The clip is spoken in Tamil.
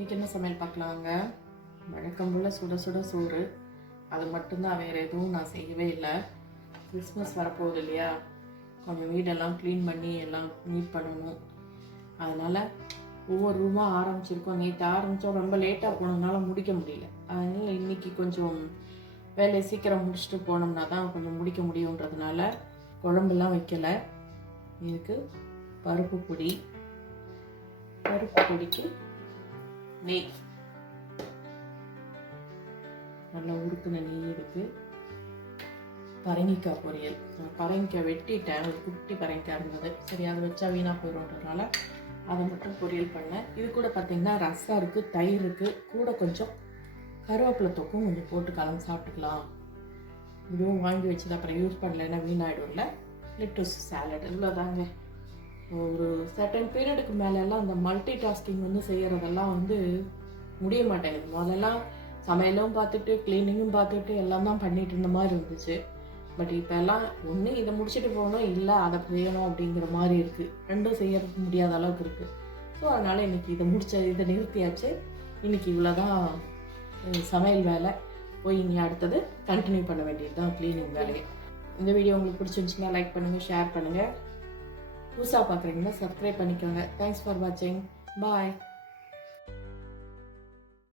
இன்றைக்கி என்ன சமையல் பார்க்கலாங்க. வழக்கம் போல் சுட சுட சோறு. அது மட்டும்தான், வேறு எதுவும் நான் செய்யவே இல்லை. கிறிஸ்மஸ் வரப்போகுது இல்லையா, கொஞ்சம் வீடெல்லாம் க்ளீன் பண்ணி எல்லாம் நீட் பண்ணணும். அதனால் ஒவ்வொரு ரூமாக ஆரம்பிச்சிருக்கோம். நேற்று ஆரம்பித்தோம், ரொம்ப லேட்டாக போனதுனால முடிக்க முடியல. அதனால் இன்றைக்கி கொஞ்சம் வேலையை சீக்கிரம் முடிச்சுட்டு போனோம்னா தான் கொஞ்சம் முடிக்க முடியுன்றதுனால குழம்புலாம் வைக்கலை. இதுக்கு பருப்பு பொடிக்கு நெய், நல்லா உருக்குன நெய் இருக்குது. பரங்கிக்காய் பொரியல். பரங்கிக்காய் வெட்டிட்டேன், ஒரு குட்டி பரங்கிக்காய் இருந்தது. சரி, அதை வச்சா வீணாக போயிடும்ன்றதுனால அதை மட்டும் பொரியல் பண்ணேன். இது கூட பார்த்திங்கன்னா ரசம் இருக்குது, தயிர் இருக்குது, கூட கொஞ்சம் கருவேப்பிலை தொக்கும் கொஞ்சம் போட்டு கலந்து சாப்பிட்டுக்கலாம். இதுவும் வாங்கி வச்சது அப்புறம் யூஸ் பண்ணலைன்னா வீணாயிடும்ல. லெட்டஸ் சாலட், இவ்வளோதாங்க. ஒரு சர்டன் பீரியடுக்கு மேலெல்லாம் அந்த மல்டி டாஸ்கிங் செய்கிறதெல்லாம் முடிய மாட்டேங்குது. முதல்லலாம் சமையலும் பார்த்துட்டு க்ளீனிங்கும் பார்த்துட்டு எல்லாம் தான் பண்ணிட்டு இருந்த மாதிரி இருந்துச்சு. பட் இப்போ எல்லாம் ஒன்று இதை முடிச்சுட்டு போகணும், இல்லை அதை செய்யணும் அப்படிங்கிற மாதிரி இருக்குது. ரெண்டும் செய்யறதுக்கு முடியாத அளவுக்கு இருக்குது. ஸோ அதனால் இன்றைக்கி இதை நிறுத்தியாச்சு. இன்றைக்கி இவ்வளோதான் சமையல் வேலை. போய் இனி அடுத்தது கண்டினியூ பண்ண வேண்டியது தான் க்ளீனிங் வேலையை. இந்த வீடியோ உங்களுக்கு பிடிச்சிருந்துச்சுன்னா லைக் பண்ணுங்கள், ஷேர் பண்ணுங்கள். புதுசாக பார்க்குறீங்கன்னா சப்ஸ்கிரைப் பண்ணிக்கோங்க. தேங்க்ஸ் ஃபார் வாட்சிங். பாய்.